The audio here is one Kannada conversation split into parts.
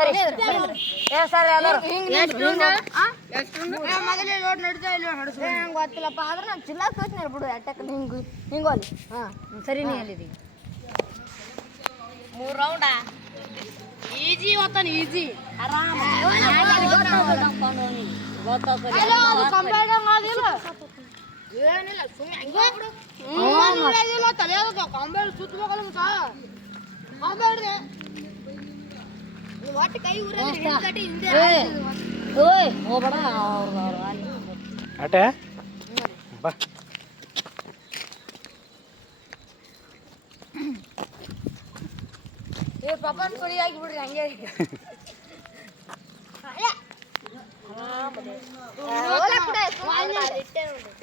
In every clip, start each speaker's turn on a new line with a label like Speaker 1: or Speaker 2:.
Speaker 1: ಸರಿ ಏ ಸರ್ ಎಲ್ಲರೂ
Speaker 2: ಮೊದಲೇ ಲೋಡ್ ನಡೀತಾ ಇಲ್ಲ ನಡೆಸ
Speaker 1: ನಂಗೆ ಗೊತ್ತಿಲ್ಲಪ್ಪ ಆದ್ರೆ ನಾನು ಚಿಲ್ಲ ತೋಚ್ನ ಬಿಡು ಅಟ್ಯಾಕ್ ಹಿಂಗೆ ಹಿಂಗೋಲಿ ಹಾಂ ಸರಿ ನೀ
Speaker 2: ಮೂರ್ ರೌಂಡ ಈಜಿ ಓದ್ತಾನ ಈಜಿ ಆರಾಮ ಏನಿಲ್ಲ ಸುಮ್ಮನೆ ಹಂಗೆ ಬಿಡು ತಲೆಯೋದ ಕಾಂಬೇಡ್ ಸುತ್ತಬೇಕಲ್ಲ ಮತ್ತ ಕಾಂಬೇಡ್ದೆ
Speaker 1: ಓಯ್ ಹೋಗ್ಬೇಡ ಅವ್ರು ಅವ್ರು ಅಲ್ಲಿ
Speaker 3: ಅಟೆ ಬಾ
Speaker 1: ಏ ಪಪ್ಪನ್ ಕೊಡಿ ಹಾಕಿ ಬಿಡ್ರಿ ಹಂಗೆ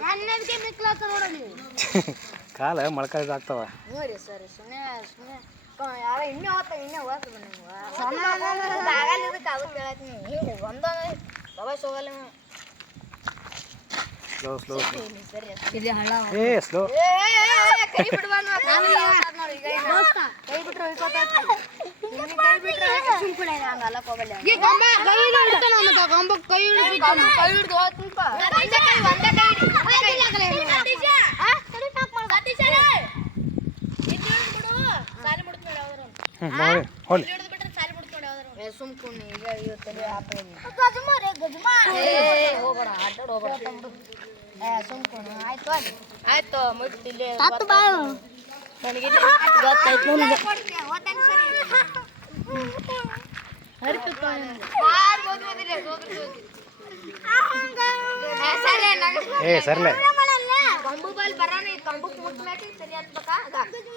Speaker 2: ನನ್ನದಕ್ಕೆ ಮಿಕ್ಲಾತ ನೋಡಲಿ
Speaker 3: ಕಾಲ ಮೊಳಕಾಯ್ದು ಆಗ್ತಾವ
Speaker 1: ನೋಡ್ರಿ ಸರ್ ಸುಮ್ಮನೆ ಸುಮ್ಮನೆ ಯಾರ ಇನ್ನೇ ಹೋಗ್ತಾ ಇನ್ನೇ ಬನ್ನಿ ಆಗಲ್ಲ ಇದಕ್ಕೆ
Speaker 3: ಸ್ಲೋ ಸ್ಲೋ
Speaker 1: ಇಲ್ಲಿ
Speaker 3: ಏ ಸ್ಲೋ
Speaker 1: ಕೈ? ಕೈ ಕೈ
Speaker 2: ಈ ಕೈ ಕೈ
Speaker 1: ಕೈ ಹಿಡ್ದು ಹೋಗ್ತೀನಪ್ಪ.
Speaker 2: ಒಂದೇ ಕೈ ಕೈ ಹಿಡಿ ಒಂದೇ ಕೈ ಹಿಡಿ. ಆ?
Speaker 3: ಹ್ಞೂ ನೋಡಿ ಹೋಲಿ
Speaker 1: ಏ, ಸುಮ್ಕುಣ್ಣಿ, ಈಗ ಇವತ್ತು ತಲೆ ಹಾಪ ಇಲ್ಲ. ಏ, ಹೋಗ್ಬೇಡ, ಅಡ್ಡಾಡ್ ಹೋಗ್ಬೇಡ. ಏ, ಸುಮ್ಕುಣ್ಣು, ಆಯ್ತು ಹೋಗಿ. ಆಯ್ತು ಮುಟ್ಟಿ ಇಲ್ಲೇ ನನಗೆ ಇಲ್ಲಿ ಗೊತ್ತಾಯ್ತು ನನಗೆ. ಬಾರ್ ಓದಿ ಓದಿರಿ, ಸೋದ್ರು ಸೋದ್ರಿ. ಏ, ಸರಿ, ನಗ-
Speaker 3: ಏ ಸರ್ಲೆ.
Speaker 1: ಕಂಬು ಬಲ್ ಬರೋಣ ಈ ಕಂಬಕ್ ಮುಟ್ಟ ಮ್ಯಾಟಿಗೆ ಅನ್ಬೇಕಾ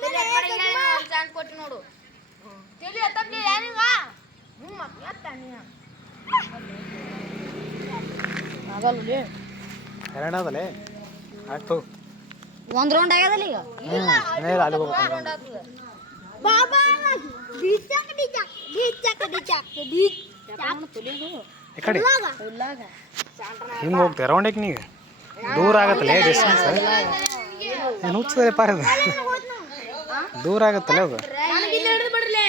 Speaker 1: ತಲೆ ಹತ್ಬೇಡ ಇಲ್ಲ ಚಾನ್ಸ್ ಕೊಟ್ಟು ನೋಡು. ಹ್ಞೂ
Speaker 3: ಎರಡದಲ್ಲೇ ಆಯ್ತು
Speaker 1: ಒಂದ್ ರೌಂಡ್ ಆಗ್ಯದಲ್ಲ ಈಗ
Speaker 3: ಅಲ್ಲಿ ಹೋಗ್ಬೇಕು
Speaker 1: ರೌಂಡ್ ಆಗ್ತದೆ
Speaker 3: ಈ ಕಡೆ
Speaker 1: ಹುಲ್ಲಾಗ
Speaker 3: ಹಿಂಗೆ ಹೋಗ್ತೆ ರೌಂಡಿಗೆ ನೀವು ದೂರ ಆಗತ್ತಲ್ಲ ಡಿಸ್ಟೆನ್ಸ್ ಏನು ಹುಚ್ಚದೆ ಪಾರದ ದೂರ ಆಗತ್ತಲ್ಲ ಅದು
Speaker 2: ನನಗೆ ಇಲ್ಲಿ ಹಿಡಿದು ಬಿಡ್ರಲೇ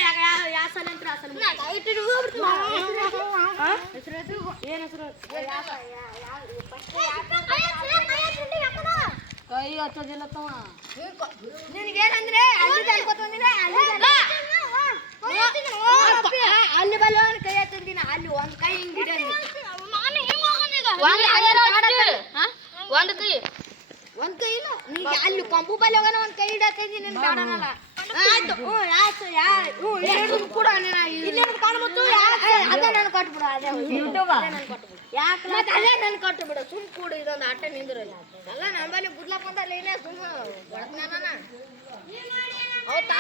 Speaker 2: ಯಾವ ಸಲ ಅಂತ ಆ ಸಲ ಏನ್ ಹೆಸರು
Speaker 1: ಕೈ ಹಚ್ಚೋದಿಲ್ಲ ಅಲ್ಲಿ ಬಲ್ಲ ಕೈ ಹಚ್ಚಿದ್ದೀನಿ ಅಲ್ಲಿ ಒಂದ್ ಕೈ ಹಿಂಗ್
Speaker 2: ಒಂದ್ ಕೈ
Speaker 1: ಒಂದ್ ಕೈ ಇಲ್ಲ ಅಲ್ಲಿ ಬಲ್ಲಿ ಹೋಗೋಣ, ಒಂದ್ ಕೈ ಹಿಡತ್ತಿದ್ದೀನಿ ಬೇಡನಲ್ಲ. ಆಯ್ತು. ಹ್ಞೂ ಆಯ್ತು ಯಾ ಹ್ಞೂ ಎರಡು ಕೂಡ ಇಲ್ಲಿ ಕಾಣ್ಬಿಟ್ಟು ಅದೇ ನನ್ ಕೊಟ್ಬಿಡು ಅದೇ ನನ್ ಕೊಟ್ಬಿಡು ಯಾಕೆ ಮತ್ತೆ ಅಲ್ಲೇ ನನ್ ಕೊಟ್ಬಿಡು ಸುಮ್ ಕೂಡು ಇದೊಂದು ಆಟ ನಿಂದಿರಲ್ಲ. ಎಲ್ಲ ನಮ್ಮಲ್ಲಿ ಅಂತ ಏನೇ ಸುಮ್ಮ ಅವ್ ತಾ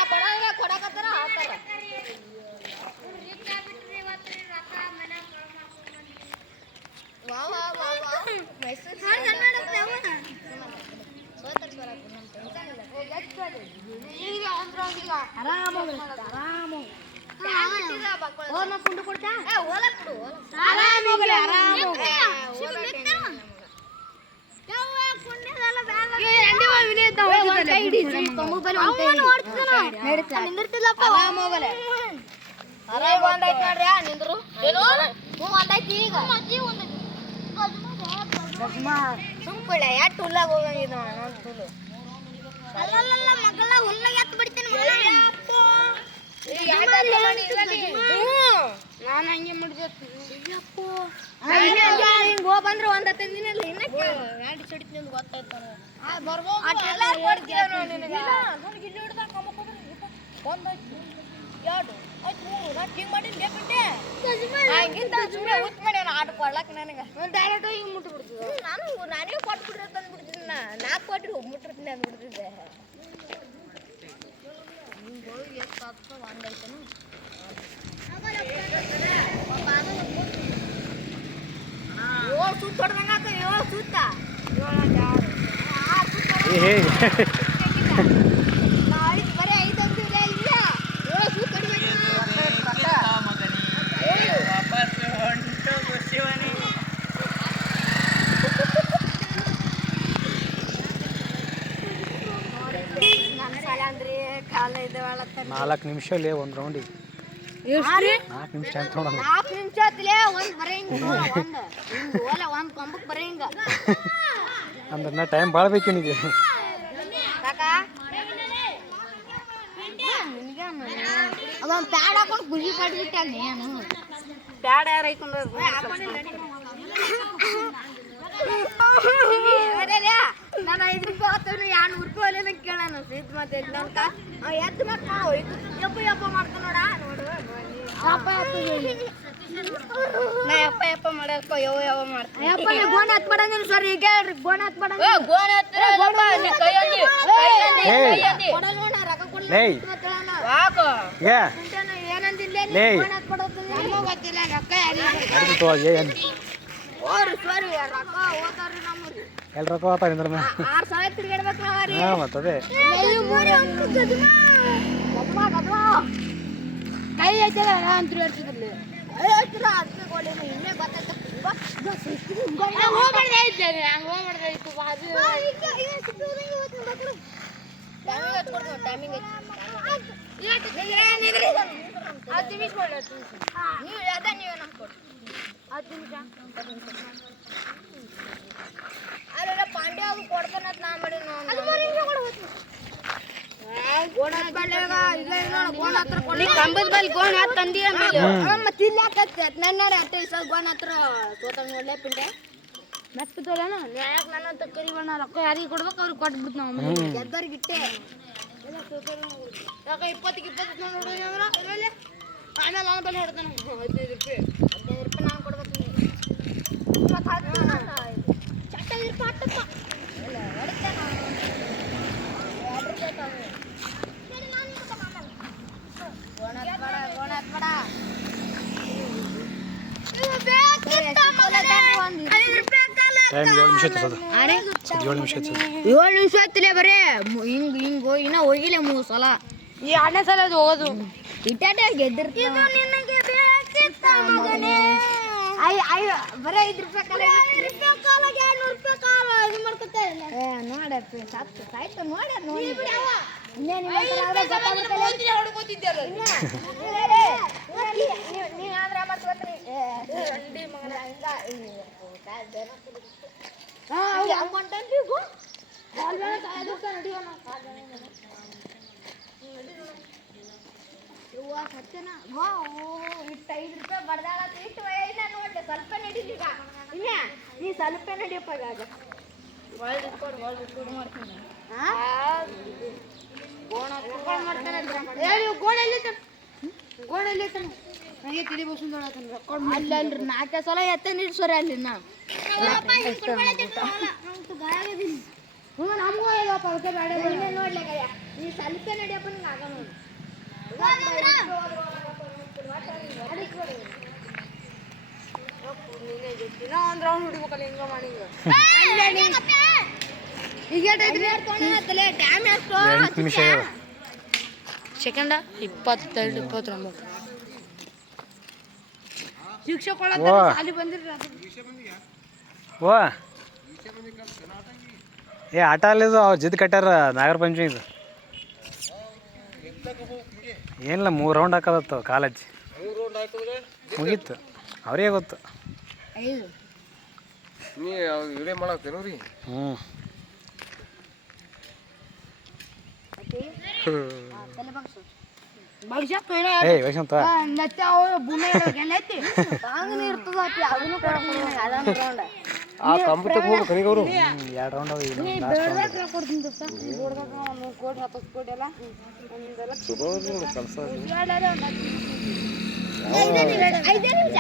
Speaker 1: ಕೊಡಕತ್ತಾರ ಆತಾರ. ವಾ ವಾ ವಾ ವಾ. ಮೈಸೂರು ನಿಂದ್ರು ಒಂದೈತಿ ಈಗ ಸುಮ್ಕೊಳ್ಳ ಯಾಟ್ ಹುಲ್ಲಾಗ ಹೋಗಂಗಿದ್
Speaker 2: ನಾನು ಹಂಗೆ ಮಾಡಿದೆ.
Speaker 1: ಹಿಂಗ್ ಹೋಗ್ ಬಂದ್ರೆ ಒಂದ್ ಹತ್ತೈದು ದಿನ ಇಲ್ಲ. ಇನ್ನ
Speaker 2: ಗೊತ್ತಾಯ್ತು
Speaker 1: ಬರ್ಬೋದು ಒಂದಾಯ್ತು ಎರಡು ಆಯ್ತು ಮೂರು. ನಾಲ್ಕು ಹಿಂಗೆ ಮಾಡಿ ಹಂಗಿಂತ ಸುಮ್ಮನೆ ಆಟ ಕೊಡ್ಲಕ್ಕ ನನಗೆ.
Speaker 2: ಡೈರೆಕ್ಟ್ ಹಿಂಗೆ ಮುಟ್ಬಿಡ್ತೀವಿ
Speaker 1: ನಾನು ನಾನೇ ಕೊಟ್ಟು ಬಿಡ್ರೆ ತಂದು ಬಿಡ್ತೀನಿ ನಾ ನಾಲ್ಕು ಕೊಟ್ಟು ಮುಟ್ಟಿರ್ತೀನಿ ಅಂದ್ಬಿಡ್ತಿದ್ದೆ ಎಷ್ಟು ಹತ್ತು ಒಂದೈತೇನು ಏಳು ಸುತ್ತ ಹೊಡ್ದಂಗೆ ಆತ ಏಳು ಸುತ್ತ ಏಳು ಅಂತ ಯಾರು ಆರು ಸುತ್ತ
Speaker 3: ಏ ಹೇ
Speaker 1: ನಾಳೆ ಬರೀ ಐದು ಅಂತಿಲ್ಲ ಇಲ್ಲ ಏಳು ಸುತ್ತ ಹೊಡಿಬೇಕು ನನ್ನ ಸಾಲ ಅಂದ್ರೆ ಕಾಲ ಇದ್ದಾವಳ
Speaker 3: ನಾಲ್ಕು ನಿಮಿಷಲ್ಲಿ ಒಂದು ರೌಂಡಿಗೆ ನಾಲ್ಕು ನಿಮಿಷ ಅಂತ ತೊಗೊಂಡು
Speaker 1: ನಾಲ್ಕು ನಿಮಿಷ ಆತ್ಲೇ ಒಂದು ಬರೀ ಒಂದು ಒಂದ್. ಹಿಂಗ ಓಲ ಒಂದು ಕೊಂಬಕ್ ಬರೀ ಹಿಂಗ.
Speaker 3: ಅಂದ್ರೆ ನಾ ಟೈಮ್ ಭಾಳ ಬೇಕು ನಿನಗೆ
Speaker 1: ಅದೊಂದು ಪ್ಯಾಡ್ ಹಾಕೊಂಡು ಖುಷಿ ಪಡ್ಬಿಟ್ಟೆ ನೀನು
Speaker 2: ಪ್ಯಾಡ್ ಯಾರು ಹಾಕೊಂಡು
Speaker 1: ನಾನು ಐದು ರೂಪಾಯಿ ಹೊತ್ತವ್ನು ಎರಡು ನೂರು ರೂಪಾಯಿ ಕೇಳೋಣ ಸೀತ್ ಮತ್ತೆ ಅಂತ. ಎದ್ದು ಮತ್ತೆ ಯಪ್ಪ ಯಪ್ಪ ಮಾಡ್ತಾನ ನೋಡ. ನೋಡು ಯಪ್ಪ ಯಪ್ಪ
Speaker 2: ನಾ ಯಪ್ಪ ಯಪ್ಪ ಮಾಡಪ್ಪ ಯಾವ ಯಾವ ಮಾಡ್ತೀನಿ.
Speaker 1: ಯಪ್ಪ ನೀ ಗೋಣ ಹತ್ ಸರ್ ಈಗ ಹೇಳ್ರಿ ಗೋಣ ಹತ್ ಮಾಡಂಗ
Speaker 2: ಗೋಣ ಹತ್ತಿರ ಇಲ್ಲಪ್ಪ, ನೀ ಕೈ ಅಂದಿ, ಕೈ ಅಂದಿ, ಕೈ
Speaker 1: ಕೊಡಲ್ಲ ರೊಕ್ಕ ಕೊಡಲ್ಲ
Speaker 3: ಲೇಯ್
Speaker 2: ಯಾಕೋ?
Speaker 3: ಏ.
Speaker 1: ನಮಗೂ ಗೊತ್ತಿಲ್ಲ ರೊಕ್ಕ
Speaker 3: ಹೋಗ್ತಾರೆ
Speaker 1: ನಾವ್ರಿ
Speaker 3: ಹಾಂ ಮತ್ತು ಅದೇ.
Speaker 1: ಕೈ ಐತಲ್ಲ ಅಂತ ಹೇಳ್ತಿದ್ರಲ್ಲಿ ಇನ್ನೇ ಅಲ್ಲ ಪಾಂಡ್ಯ ಅದು ಕೊಡ್ತಾನಂತ ನಾ ಮಾಡಿ
Speaker 2: ಕಂಬದ ಬಲ್ಲಿ ಗೋಣ ಹತ್ತ್ ತಂದಿ ಅಂದಿಲ್ಲ.
Speaker 1: ಮತ್ತೆ ಇಲ್ಲಿ ಯಾಕತ್ತೆ ನನ್ನ ಅಟ್ಟೆ ಗೋಣ ಹತ್ರ ಸೋತ ಒಳ್ಳೆ ಪಿಂಡೆ.
Speaker 2: ಮೆತ್ತದಲ್ಲ ನ್ಯಾಯಕ್ಕೆ ನನ್ನ ಹತ್ರ ಕರಿಬಣ್ಣ ರೊಕ್ಕ ಯಾರಿಗೆ ಕೊಡ್ಬೇಕು ಅವ್ರಿಗೆ ಕೊಟ್ಬಿಡ್ತು ನಾವು
Speaker 3: ಹ್ಞೂ
Speaker 1: ಗೆದ್ದವ್ರಿಗಿಟ್ಟೆ
Speaker 2: ರೊಕ್ಕ ಇಪ್ಪತ್ತಿಗೆ ಇಪ್ಪತ್ತು ನೋಡಿ ಅಂದ್ರೆ ಇಲ್ಲೇ ಆಮೇಲೆ ನಾನು ಬಲ್ಲಿ ಹೊಡ್ತಾನೆ ಹದಿನೈದು ರೂಪಾಯಿ
Speaker 1: ಹದಿನೈದು ರೂಪಾಯಿ ನಾನು ಕೊಡ್ಬೇಕು ನಿನಗೆ. ಮತ್ತೆ ಹತ್ತು ನಾನು ಚಟ್ಟ ಇರ್ಪ ಹತ್ತಪ್ಪ. ಇಲ್ಲ, ಹೊಡಿತೆ ನಾನು. ಎರಡು ರೂಪಾಯಿ ತಗೋ. ಗೋಣ ಹತ್ಬೇಡ, ಗೋಣ ಹತ್ಬೇಡ.
Speaker 3: ಟೈಮ್ ಏಳು ನಿಮಿಷ ಆಯ್ತು ಸದ ಸದ ಏಳು ನಿಮಿಷ ಆಯ್ತು
Speaker 1: ಏಳು ನಿಮಿಷ ಆಯ್ತಿಲ್ಲ ಬರೇ? ಹಿಂಗೆ ಹಿಂಗ್ ಹಿಂಗ್ ಇನ್ನ ಹೋಗಿಲ್ಲ ಮೂರು ಸಲ.
Speaker 2: ಈ ಎರಡನೇ ಸಲ ಅದು ಹೋಗೋದು.
Speaker 1: ಇಟ್ಟಾಟೆ ಗೆದ್ದಿರ್ತೀವಿ ನಿನಗೆ ಬೇಕಿತ್ತ ಮಗನೇ? ಐ ಐ ಬರೇ ಐದು ರೂಪಾಯಿ ಕಾಲ ರೂಪಾಯಿ. ಕಾಲ ಇದು ಮಾಡ್ಕೊತಾರೆ ಏ ನೋಡಪ್ಪ ಸತ್ತು ಸಾಯ್ತು ನೋಡ ನೋಡಿ. ಇನ್ನೇ ನಿಮ್ಮ ಹತ್ರ ಆದ್ರೆ ಗೊತ್ತಾಗುತ್ತಲ್ಲ? ಇನ್ನ? ಏ, ಏ, ನೀ- ನೀ- ನೀ ಆದ್ರೆ ಮಾಡ್ಕೊತೀನಿ. ಏ, ಹಂಗ, ಹಿಂಗ, ಈ ಕಾಲ್ ಬೇರೆ ಹಾ, ಹೌದು, ಹಂಗ್ ಹೊಂಟೇನ್ರಿ ಈಗ. ಕಾಲ್ ಬೇರೆ ಸಾಯೋದು ಅಂತ ನಡಿಯೋಣ. ಕಾಲ್ ಬೇರೆ ನಡಿಯೋಣ. ಯವ್ವ ಸತ್ಯನ ವಾ ಇಟ್ಟು ಐದು ರೂಪಾಯಿ ಬಡ್ದಾಳತ್ತ ಇಟ್ಟು ಇಲ್ಲ ನೋಡ್ದೆ ಸ್ವಲ್ಪ ನಡೀಲಿ ಈಗ ಇನ್ನ. ನೀ ಸ್ವಲ್ಪ ನಡಿಯಪ್ಪ ಈಗ ಅಲ್ಲಲ್ರಿ ನಾಲ್ಕು ಸಲ ಎತ್ತ ನಿಡ್ಸೋರಿ ಅಲ್ಲಿ ನಾ ಹ್ಞೂ ನಮಗೂ ಅದಕ್ಕೆ ಬೇಡ ನೋಡ್ಲಿಕ್ಕ ಈ ಸ್ವಲ್ಪ ನಡಿಯಪ್ಪ ನಿಂಗೆ ಆಗ ನೋಡು.
Speaker 2: ಸೆಕೆಂಡ ಇಪ್ಪತ್ತೆರಡು ಇಪ್ಪತ್ತೊಂಬತ್ತು
Speaker 3: ಓ
Speaker 2: ಅಲ್ಲಿ ಬಂದಿರ್ರಿ
Speaker 3: ಓ ಏ ಆಟ ಅಲ್ಲಿದು ಅವ್ರು ಜಿದ್ದು ಕಟ್ಟಾರ ನಾಗರ ಪಂಚಮಿದು ಏನಿಲ್ಲ ಮೂರು ರೌಂಡ್ ಹಾಕೋದತ್ತು ಕಾಲೇಜ್ ಮುಗೀತು. ಅವರೇ ಗೊತ್ತು.
Speaker 1: ಐದು.
Speaker 4: ನೀ ವಿಡಿಯೋ ಮಾಡತ್ತೇನು ರೀ
Speaker 3: ಹ್ಞೂ ಏಯ್ ವೈಶಂತ
Speaker 1: ಮತ್ತೆ ಅವು ಭೂಮಿ ಎಲ್ಲೈತಿ ಹಾಂಗ ಇರ್ತದ ಅಪ್ಪಿ ಅದನ್ನು ಕೊಡ್ತೀನಿ ಅದನ್ನು ರೌಂಡ್
Speaker 4: ಆ ಕಂಪ್ಯೂಟರ್ ಹೋಗ್ಬೇಕು ನೀಗ ಅವರು
Speaker 3: ಎರಡು ರೌಂಡ್ ಅವ ನೀ
Speaker 1: ಬೆಳ್ದಾಗ ಕೊಡ್ತೀನಿ ದೋಸ್ತ ಬೆಳ್ದಾಗ ಒಂದು ಕೋಟಿ ಹತ್ತು ಕೋಟಿ ಎಲ್ಲ ಒಂದು ಲಕ್ಷ
Speaker 4: ಕೆಲಸ
Speaker 1: ಎರಡಾದ್ರೆ ಒಂದು ಐದೇ ನಿಮಿಷ ಐದೇ ನಿಮಿಷ.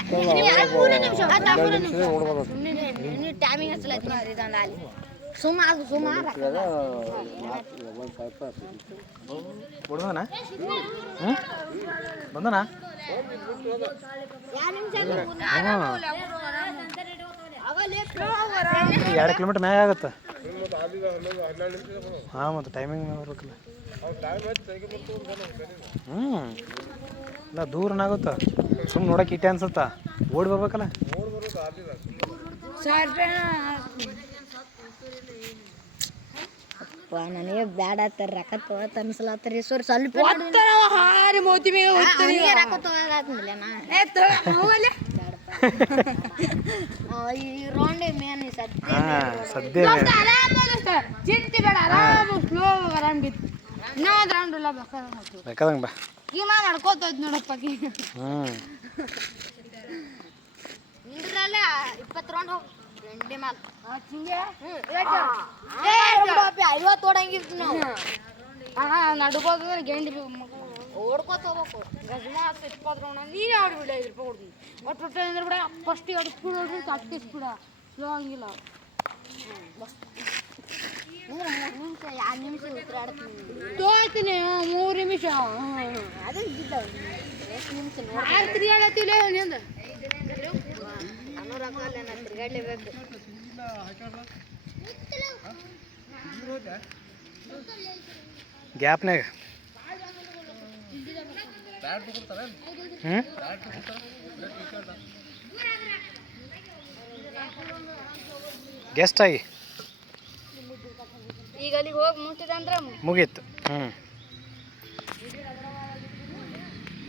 Speaker 1: ಮೂರು ನಿಮಿಷ. ಹತ್ತು ಮೂರು ನಿಮಿಷ
Speaker 4: ನೋಡ್ಬೋದು
Speaker 1: ಸುಮ್ಮನೆ ಟೈಮಿಂಗ್ ಹಚ್ಚಲ ಇದೊಂದು ಅಲ್ಲಿ
Speaker 3: ಹೊಡ್ದನ ಹ್ಞೂ ಬಂದನ ಎರಡು ಕಿಲೋಮೀಟರ್ ಮ್ಯಾಗ ಆಗುತ್ತೆ. ಹಾಂ ಮತ್ತು ಟೈಮಿಂಗ್ ಬರ್ಬೇಕಲ್ಲ. ಹ್ಞೂ ಇಲ್ಲ ದೂರನಾಗುತ್ತ ಸುಮ್ಮನೆ ನೋಡಕ್ಕೆ ಇಟ್ಟೆ ಅನ್ಸುತ್ತಾ? ಓಡಿ ಬರ್ಬೇಕಲ್ಲ.
Speaker 1: ಯಪ್ಪ ನನಗೆ ಬ್ಯಾಡ ಆತರ ರೊಕ್ಕ ತೊಗೊಳತ್ ಅನ್ಸಲತ್ತರಿ ಸರ್ ಸ್ವಲ್ಪ
Speaker 2: ಹಾರಿ ಮೋತಿ ಮೇಲೆ ಹೋಯ್ತು
Speaker 1: ಅವನಿಗೆ ರೊಕ್ಕ ನಾ. ಈ ರೌಂಡ್ ಮೇನ್ ಸದ್ಯ
Speaker 3: ಸದ್ಯ
Speaker 2: ಆರಾಮ ಸರ್ ಚಿಂತೆ ಬೇಡ ಆರಾಮ ಸ್ಲೋ ಆರಾಮ್ ಬಿತ್ತು ಇನ್ನೂ ಒಂದು ರೌಂಡ್ ಇಲ್ಲ ಬೇಕಾದ್ರೆ
Speaker 3: ಬೇಕಾದಂಗೆ ಬಾ.
Speaker 2: ಈಗ ನಾ ನಡ್ಕೋತ ಇದ್ ನೋಡಪ್ಪ.
Speaker 3: ಹ್ಞೂ
Speaker 1: ನಿಂದ್ರಲ್ಲ ಇಪ್ಪತ್ತು ರೌಂಡ್ ಹೋಗಿ ಐವತ್ತು ಓಡಂಗಿತ್ತು ನಾವು.
Speaker 2: ಅಣ್ಣ ನಡ್ಕೋತ ಗೆಂಡಿ
Speaker 1: ಓಡ್ಕೋತ ಹೋಗ್ಬೇಕು.
Speaker 2: ಗಜಮ ಹತ್ತು ಇಪ್ಪತ್ತು ರೌಂಡ್ ನೀನು ಅವ್ರು ಬಿಡ ಐದು ರೂಪಾಯಿ ಕೊಡ್ತೀನಿ. ಒಟ್ಟು ಒಟ್ಟು ಅಂದ್ರೆ ಬಿಡ ಫಸ್ಟ್ ಎರಡು ಸ್ಪೀಡ್ ಹೊಡ್ರಿ ಸ್ಪೀಡ. ಸ್ಲೋ ಹಂಗಿಲ್ಲ
Speaker 1: ಮೂರು ನಿಮಿಷ ಎರಡು ನಿಮಿಷ ಉಸಿರಾಡ್ತೀನಿ.
Speaker 2: ತೋಯ್ತೀನಿ ಮೂರು ನಿಮಿಷ
Speaker 1: ಅದು ಇದ್ದಿದ್ದವು ಎಷ್ಟು ನಿಮಿಷ ನೋಡಿ
Speaker 2: ನಿಂದ
Speaker 1: ನಾನು ರೊಕ್ಕ ಅಲ್ಲ ನಾನು ತಿರ್ಗಾಡ್ಲೇಬೇಕು
Speaker 3: ಗ್ಯಾಪ್ನಾಗ ಹ್ಞೂ ಗೆಸ್ಟ್ ಆಗಿ.
Speaker 1: ಈಗ ಅಲ್ಲಿಗೆ ಹೋಗಿ ಮುಟ್ಟಿದೆ ಅಂದ್ರೆ
Speaker 3: ಮುಗೀತು. ಹ್ಞೂ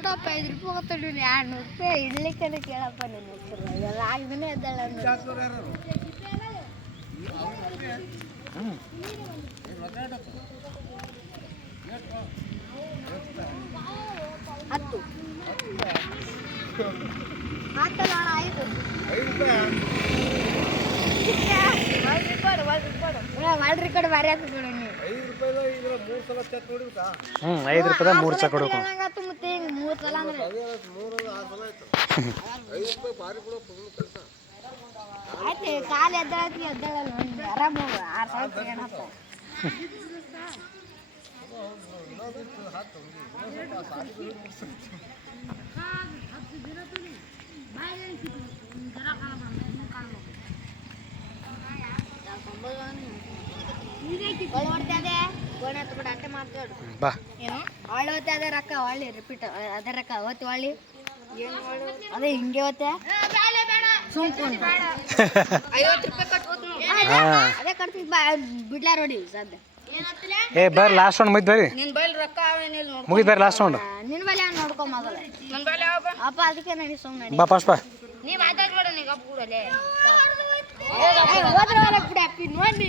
Speaker 1: ಬಿಡಪ್ಪ ಐದು ರೂಪಾಯಿ ನೂರು ರೂಪಾಯಿ. ಇಡ್ಲಿಕ್ಕೆ ಕೇಳಪ್ಪ ನಿನ್ನ ಹೆಸರು. ಎಲ್ಲ ಆಗದೇ ಎದ್ದಾಳ ಹತ್ತು. ಹಾಕಲ್ಲ ಕೊಡು ಐದು ಮಾಡ್ರಿ ಕಡೆ ಬಾರಿ ನೀವು
Speaker 3: ಹ್ಞೂ ಐದು ರೂಪಾಯಿದಾಗ ಮೂರು ಚಾ ಕೊಡ್ಬೇಕು.
Speaker 1: ನಂಗಾತು
Speaker 3: ಬಾ.
Speaker 1: ಏನು? ಒಳ್ಳೆ ಹೊತ್ತೆ ಅದೇ ರೊಕ್ಕ ಒಳ್ಳೆ ರಿಪೀಟ್ ಅದೇ ರೊಕ್ಕ. ಹೊತ್ತು ಒಳ್ಳೆ. ಅದೇ ಹಿಂಗೆ ಐವತ್ತು ರೂಪಾಯಿ ಕಟ್ಬೋದು ಅದೇ ಕಟ್ತೀವಿ ಬಾ ಬಿಡ್ಲಾರ ನೋಡಿ ಸದ್ಯ
Speaker 3: ಏ ಬರ್ರಿ ಲಾಸ್ಟ್ ರೌಂಡ್ ಮುಗಿದು ಬರ್ರಿ. ಮುಗಿದು ಬರ್ರಿ ರೌಂಡ್
Speaker 1: ನೋಡ್ಕೊ
Speaker 2: ಯಾವ
Speaker 1: ಅಪ್ಪ ಅದಕ್ಕೆ ಸುಮ್ಮನೆ
Speaker 3: ಬಾ ಫಸ್ಟ್ ಬಾ.
Speaker 2: ನೀ ಮಾತಾಡ್ಬೇಡ ನೀ ಗಪ್ ಕೂಡಲೇ.
Speaker 1: ಹೋದ್ರೆ ಹೊರಗೆ ಬಿಡ ಅಪ್ಪಿ. ನೋಡಿ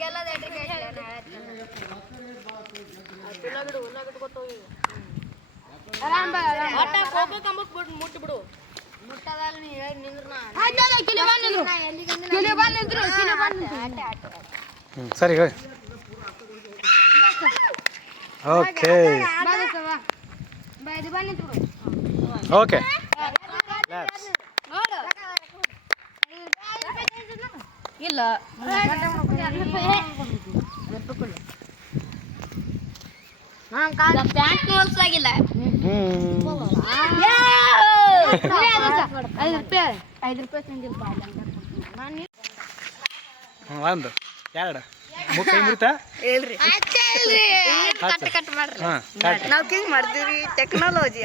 Speaker 3: ಹ್ಞೂ ಸರಿ ಹೋಯ್ ಓಕೆ. ಓಕೆ.
Speaker 2: ಇಲ್ಲ
Speaker 1: ಪ್ಯಾಂಟ್ ನೋಡ್ಸಾಗಿಲ್ಲ.
Speaker 3: ಒಂದು ಎರಡು ಮೂರು ಕೈ ಮುರಿತಾ
Speaker 1: ಹೇಳ್ರಿ ನಾವ್ ಕಿಂಗ್ ಮಾಡ್ತೀವಿ ಟೆಕ್ನಾಲಜಿ